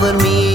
covered me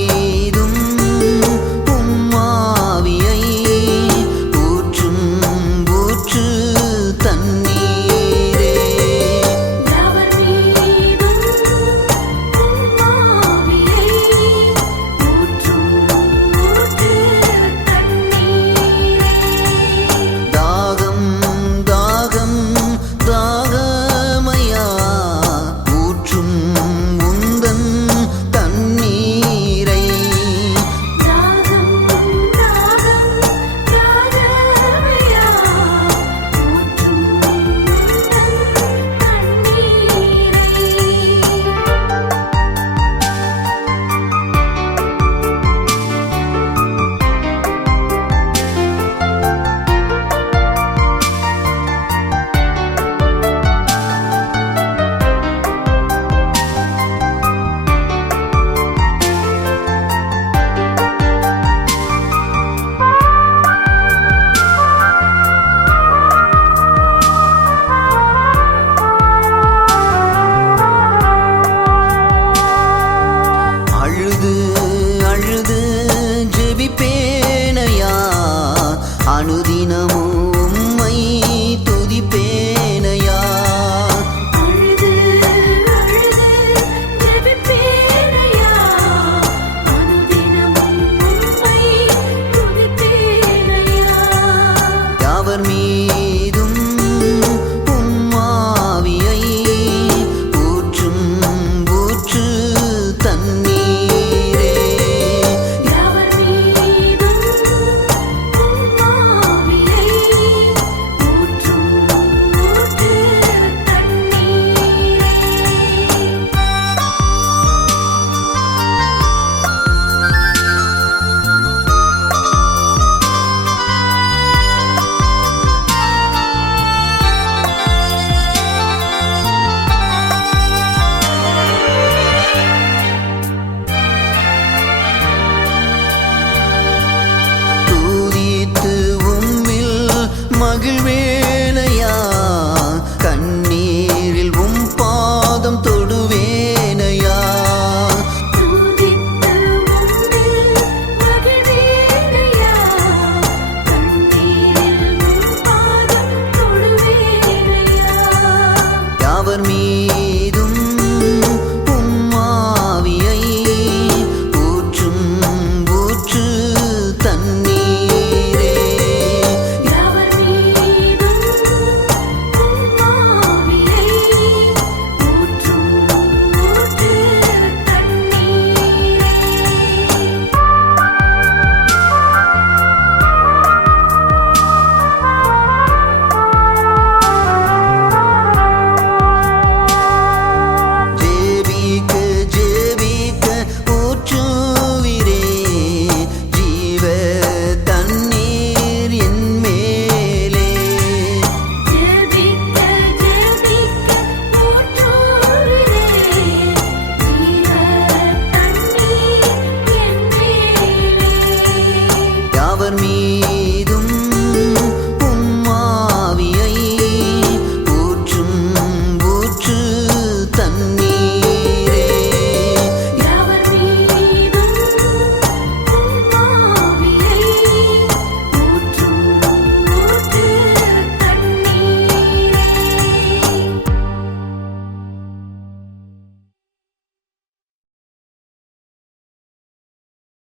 மகிழ்வேன்